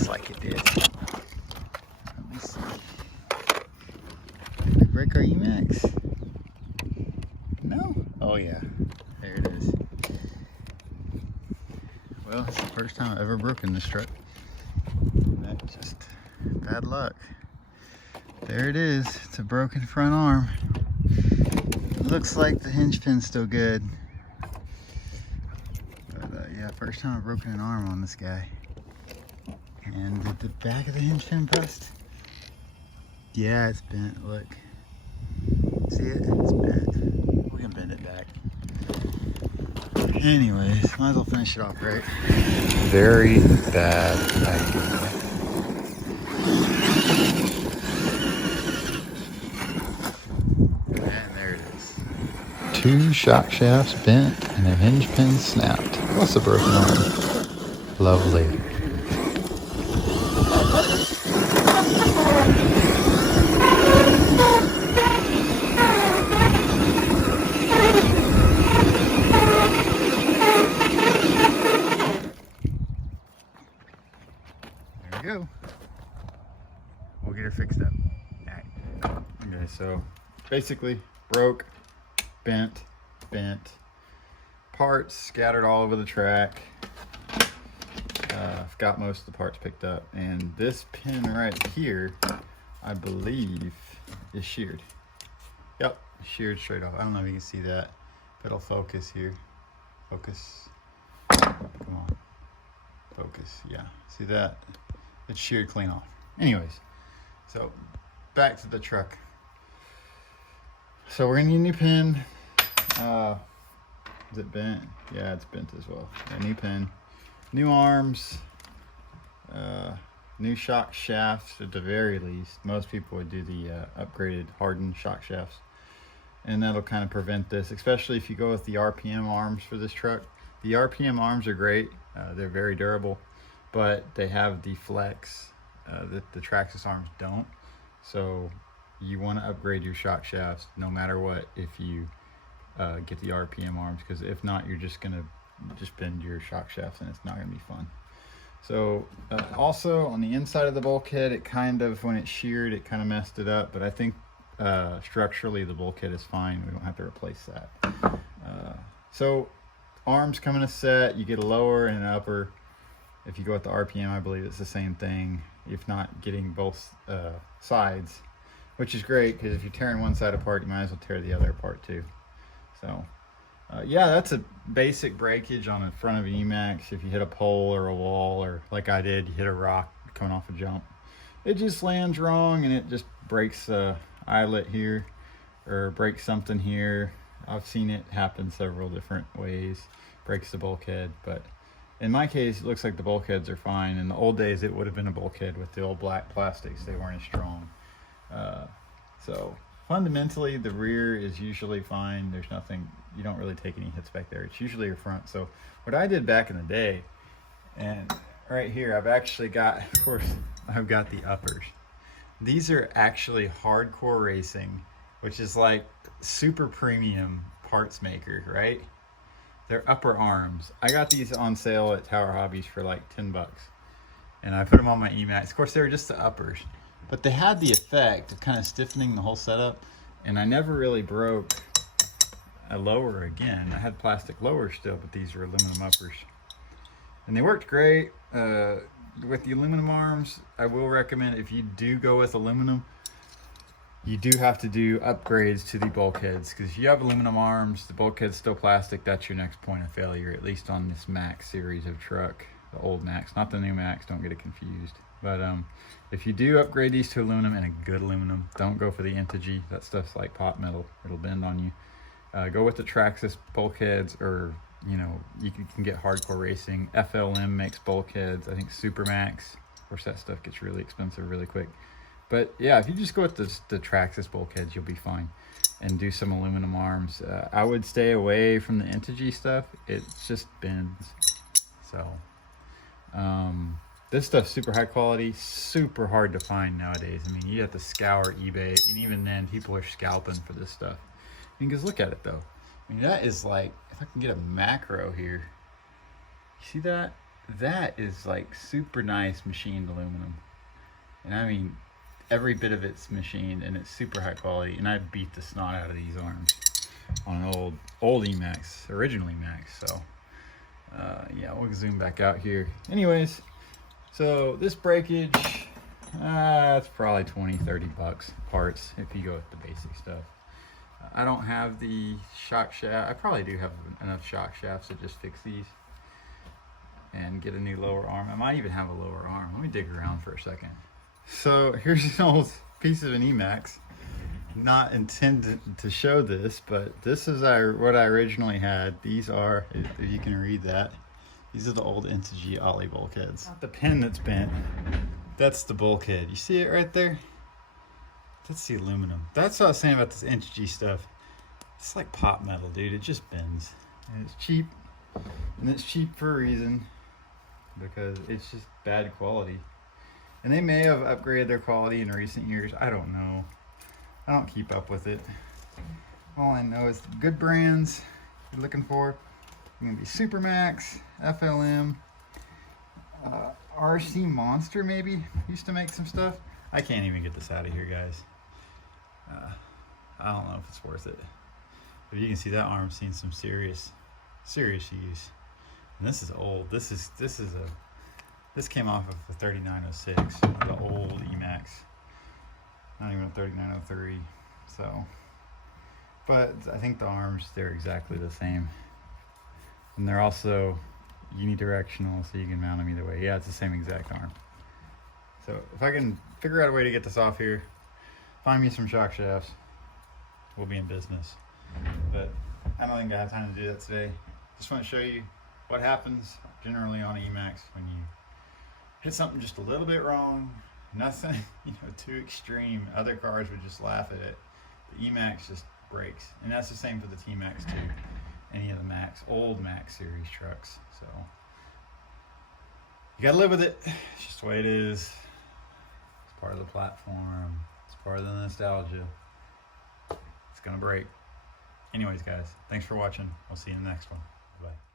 looks like it did. Let me see. Did we break our E-Maxx? No? Oh yeah, there it is. Well, it's the first time I've ever broken this truck. That's just bad luck. There it is. It's a broken front arm. Looks like the hinge pin's still good. But yeah, first time I've broken an arm on this guy. And did the back of the hinge pin bust? Yeah, it's bent. Look. See it? It's bent. We can bend it back. Anyways, might as well finish it off right. Very bad idea. And there it is. 2 shock shafts bent and a hinge pin snapped. Plus a broken arm. Lovely. There we go. We'll get her fixed up. All right. Okay, so basically broke, bent, parts scattered all over the track. I've got most of the parts picked up, and this pin right here, I believe, is sheared. Yep, sheared straight off. I don't know if you can see that, but it'll focus here. Focus. Come on. Focus. Yeah. See that? It's sheared clean off. Anyways, so back to the truck. So we're gonna need a new pin. Is it bent? Yeah, it's bent as well. A new pin, new arms, new shock shafts at the very least. Most people would do the upgraded hardened shock shafts, and that'll kind of prevent this, especially if you go with the RPM arms for this truck. The RPM arms are great. They're very durable, but they have the flex that the Traxxas arms don't. So you want to upgrade your shock shafts no matter what if you get the RPM arms, because if not, you're just gonna bend your shock shafts and it's not gonna be fun. So also on the inside of the bulkhead, it kind of, when it's sheared, it kind of messed it up, but I think structurally the bulkhead is fine. We don't have to replace that. So arms come in a set. You get a lower and an upper. If you go with the RPM, I believe it's the same thing, if not getting both sides, which is great, because if you're tearing one side apart, you might as well tear the other apart too. So yeah, that's a basic breakage on the front of an E-Maxx. If you hit a pole or a wall, or like I did, you hit a rock coming off a jump, it just lands wrong and it just breaks the eyelet here or breaks something here. I've seen it happen several different ways. Breaks the bulkhead, but in my case, it looks like the bulkheads are fine. In the old days, it would have been a bulkhead with the old black plastics. They weren't as strong. So fundamentally, the rear is usually fine. There's nothing, you don't really take any hits back there. It's usually your front. So what I did back in the day, and right here, I've actually got, of course, I've got the uppers. These are actually Hardcore Racing, which is like super premium parts maker, right? They're upper arms. I got these on sale at Tower Hobbies for like 10 bucks. And I put them on my E-Maxx. Of course, they were just the uppers, but they had the effect of kind of stiffening the whole setup. And I never really broke a lower again. I had plastic lowers still, but these are aluminum uppers. And they worked great. With the aluminum arms, I will recommend, if you do go with aluminum, you do have to do upgrades to the bulkheads, because if you have aluminum arms, the bulkhead's still plastic, that's your next point of failure, at least on this Maxx series of truck, the old Maxx, not the new Maxx, don't get it confused. But if you do upgrade these to aluminum, and a good aluminum, don't go for the Integy, that stuff's like pot metal, it'll bend on you. Go with the Traxxas bulkheads, or you know, you can get Hardcore Racing. FLM makes bulkheads. I think Supermax, of course that stuff gets really expensive really quick. But yeah, if you just go with the Traxxas bulkheads, you'll be fine. And do some aluminum arms. I would stay away from the Integy stuff. It just bends. So this stuff's super high quality, super hard to find nowadays. I mean, you have to scour eBay, and even then people are scalping for this stuff. I mean, because look at it though. I mean, that is like, if I can get a macro here, you see that? that is like super nice machined aluminum. And I mean, every bit of it's machined and it's super high quality. And I beat the snot out of these arms on an old E-Maxx, original E-Maxx. So yeah, we'll zoom back out here. Anyways, so this breakage, it's probably 20-30 bucks parts if you go with the basic stuff. I don't have the shock shaft. I probably do have enough shock shafts to just fix these and get a new lower arm. I might even have a lower arm. Let me dig around for a second. So here's an old piece of an E-Maxx. Not intended to show this, but this is what I originally had. These are, if you can read that, these are the old Integy Ollie bulkheads. Not the pin that's bent, that's the bulkhead. You see it right there? That's the aluminum. That's what I was saying about this Integy stuff. It's like pop metal, dude. It just bends. And it's cheap. And it's cheap for a reason, because it's just bad quality. And they may have upgraded their quality in recent years. I don't know. I don't keep up with it. All I know is good brands you're looking for. You're gonna be Supermax, FLM, RC Monster maybe used to make some stuff. I can't even get this out of here, guys. I don't know if it's worth it. But you can see that arm's seen some serious use. And this is old. This came off of the 3906, the old E-Maxx. Not even a 3903. So, but I think the arms, they're exactly the same. And they're also unidirectional, so you can mount them either way. Yeah, it's the same exact arm. So if I can figure out a way to get this off here, find me some shock shafts, we'll be in business. But I don't think I have time to do that today. Just want to show you what happens generally on E-Maxx when you hit something just a little bit wrong. Nothing, too extreme. Other cars would just laugh at it. The E-Maxx just breaks. And that's the same for the T-maxx too. Any of the Maxx, old Maxx series trucks. So you gotta live with it. It's just the way it is. It's part of the platform. It's part of the nostalgia. It's gonna break. Anyways, guys, thanks for watching. I'll see you in the next one. Bye.